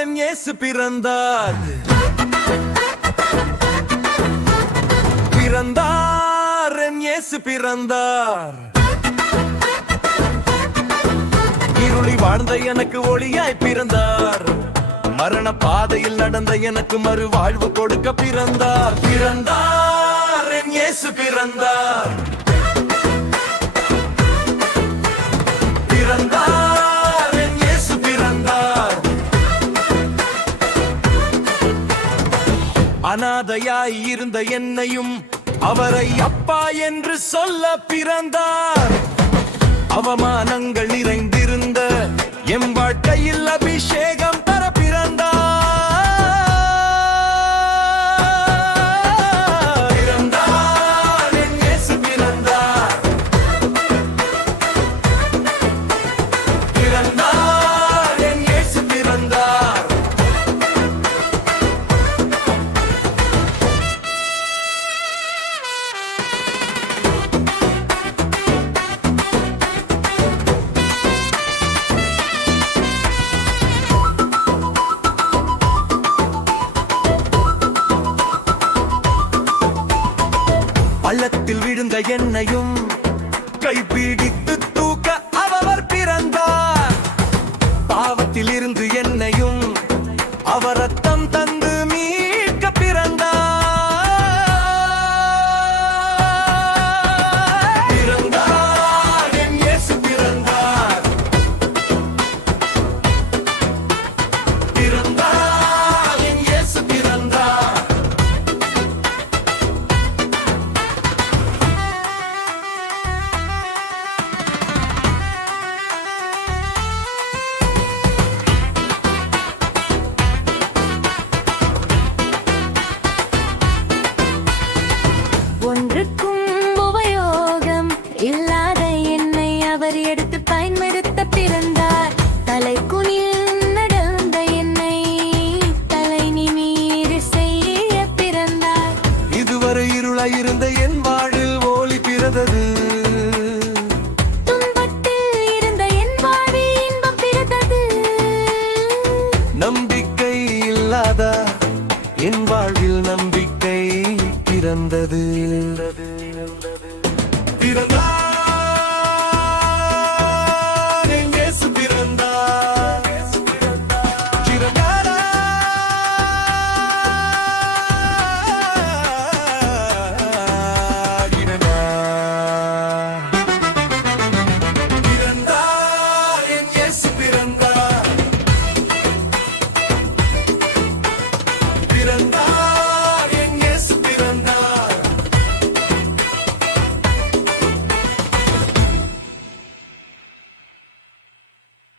என் இயேசு பிறந்தார். பிறந்தார் என் இயேசு பிறந்தார். இருளி வாழ்ந்த எனக்கு ஒளியாய் பிறந்தார். மரண பாதையில் நடந்த எனக்கு மறு வாழ்வு கொடுக்க பிறந்தார். பிறந்தார் என் இயேசு பிறந்தார். பிறந்தார் என் இயேசு பிறந்தார். அனாதையாய் இருந்த என்னையும் அவரை அப்பா என்று சொல்ல பிறந்தார். அவமானங்கள் நிறைந்திருந்த எம் வாழ்க்கையில் அபிஷேகம் தர பிறந்தார். பிறந்தார் என் இயேசு பிறந்தார். பிறந்தார் என் இயேசு பிறந்தார். பள்ளத்தில் விழுந்த என்னையும் கைப்பிடித்து தூக்க அவர் பிறந்தார். பாவத்தில் இருந்து என்னையும் அவர் ரத்தம் தந்து மீட்க பிறந்தார். பிறந்தார் என் இயேசு பிறந்தார். பிறந்தார் என் இயேசு பிறந்தார். ஒன்றுக்கும் உபயோகம் இல்லாத என்னை அவர் எடுத்து பயன்படுத்த பிறந்தார். தலை குனில் நடந்த என்னை தலை நிமிர செய்ய பிறந்தார். இதுவரை இருளாய் இருந்த என் வாழ்வில் ஒளி பிறந்தது. துன்பத்தில் இருந்த என் வாழ்வில் இன்பம் பிறந்தது. நம்பிக்கை இல்லாத என் வாழ்வில் நம்பிக்கை பிறந்தது.